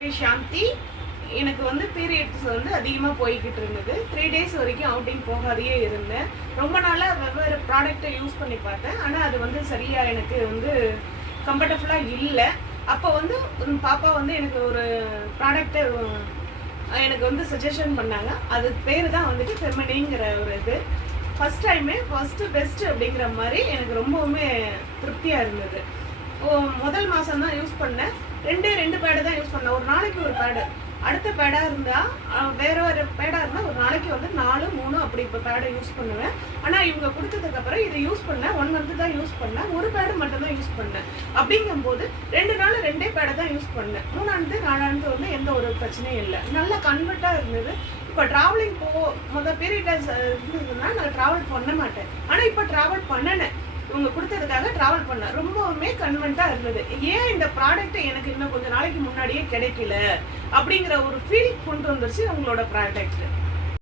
சாந்தி. எனக்கு வந்து பீரியட்ஸ் வந்து அதிகமாக போய்கிட்டு இருந்தது. 3 டேஸ் வரைக்கும் அவுட்டிங் போகாதையே இருந்தேன். ரொம்ப நாளாக வெவ்வேறு ப்ராடக்ட்டை யூஸ் பண்ணி பார்த்தேன். ஆனால் அது வந்து சரியாக எனக்கு வந்து கம்ஃபர்டபுளாக இல்லை. அப்போ வந்து பாப்பா வந்து எனக்கு ஒரு ப்ராடக்ட்டை எனக்கு வந்து சஜஷன் பண்ணாங்க. அது பேர் தான் வந்துட்டு ஃபெமினிங்கிற ஒரு இது. ஃபஸ்ட்டு பெஸ்ட்டு அப்படிங்கிற மாதிரி எனக்கு ரொம்பவுமே திருப்தியாக இருந்தது. முதல் மாதம் தான் யூஸ் பண்ணேன். 2 பேடு தான் யூஸ் பண்ணேன். ஒரு நாளைக்கு ஒரு பேடு. அடுத்த பேடாக இருந்தால் வேறு பேடாக இருந்தால் ஒரு நாளைக்கு வந்து 4, 3 அப்படி இப்போ பேடை யூஸ் பண்ணுவேன். ஆனால் இவங்க கொடுத்ததுக்கப்புறம் இதை யூஸ் பண்ணேன். 1 மந்த்து தான் யூஸ் பண்ணேன். ஒரு பேடு மட்டும் தான் யூஸ் பண்ணேன். அப்படிங்கும்போது 2 நாள் 2 பேடை தான் யூஸ் பண்ணேன். 3ஆனது 4ஆனது வந்து எந்த ஒரு பிரச்சனையும் இல்லை. நல்லா கன்வெர்ட்டாக இருந்தது. இப்போ ட்ராவலிங் பீரியட் இருந்ததுன்னா நான் ட்ராவல் பண்ண மாட்டேன். ஆனால் இப்போ ட்ராவல் பண்ணினேன். இவங்க கொடுத்ததுக்காக ட்ராவல் பண்ணேன். ரொம்பவுமே கன்வென்ட்டாக இருந்தது. ஏன் இந்த ப்ராடக்ட்டை எனக்கு இன்னும் கொஞ்சம் நாளைக்கு முன்னாடியே கிடைக்கல அப்படிங்கிற ஒரு ஃபீல் கொண்டு வந்துருச்சு உங்களோட ப்ராடக்ட்.